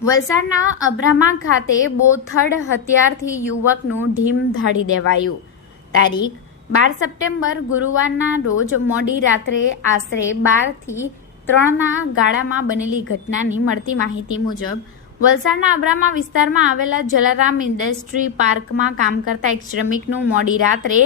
વલસાડના અબ્રામા ખાતે બોથડ હથિયારથી યુવકનું ઢીમ ધાડી દેવાયું। તારીખ 12 સપ્ટેમ્બર ગુરુવારના રોજ મોડી રાત્રે આશરે 12 થી 3ના ગાળામાં બનેલી ઘટનાની મળતી માહિતી મુજબ વલસાડના અબ્રામા વિસ્તારમાં આવેલા જલારામ ઇન્ડસ્ટ્રી પાર્કમાં કામ કરતા એક શ્રમિકનું મોડી રાત્રે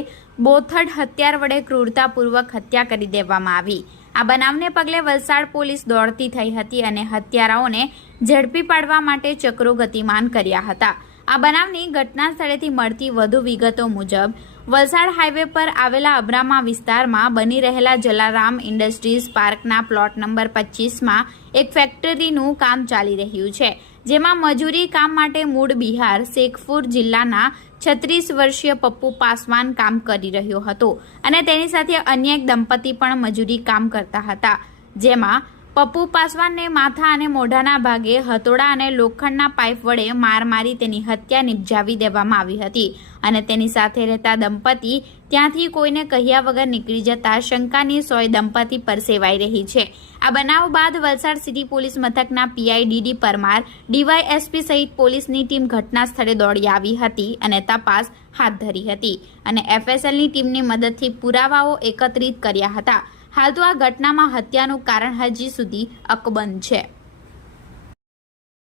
બોથડ હથિયાર વડે ક્રૂરતાપૂર્વક હત્યા કરી દેવામાં આવી। આ બનાવને પગલે વલસાડ પોલીસ દોડતી થઈ હતી અને હત્યારાઓને ઝડપી પાડવા માટે ચક્રો ગતિમાન કર્યા હતા। આ બનાવની ઘટના સ્થળેથી મળતી વધુ વિગતો મુજબ વલસાડ હાઈવે પર આવેલા અબ્રામા વિસ્તારમાં બની રહેલા જલારામ ઇન્ડસ્ટ્રીઝ પાર્કના પ્લોટ નંબર 25માં એક ફેક્ટરીનું કામ ચાલી રહ્યું છે, જેમાં મજૂરી કામ માટે મૂળ બિહાર શેખપુર જિલ્લાના 36 વર્ષીય પપ્પુ પાસવાન કામ કરી રહ્યો હતો અને તેની સાથે અન્ય એક દંપતી પણ મજૂરી કામ કરતા હતા, જેમાં પપ્પુ પાસવાનને માથા અને મોઢાના ભાગે હથોડા અને લોખંડના પાઇપ વડે માર મારી તેની હત્યા નિપજાવી દેવામાં આવી હતી અને તેની સાથે રહેતા દંપતી ત્યાંથી કોઈને કહ્યા વગર નીકળી જતા શંકાની સોય દંપતી પર સેવાઈ રહી છે। આ બનાવ બાદ વલસાડ સિટી પોલીસ મથકના પીઆઈ ડીડી પરમાર, ડીવાયએસપી સહિત પોલીસની ટીમ ઘટના સ્થળે દોડી આવી હતી અને તપાસ હાથ ધરી હતી અને એફએસએલની ટીમની મદદથી પુરાવાઓ એકત્રિત કર્યા હતા। હાલ તો આ ઘટનામાં હત્યાનું કારણ હજી સુધી અકબંધ છે।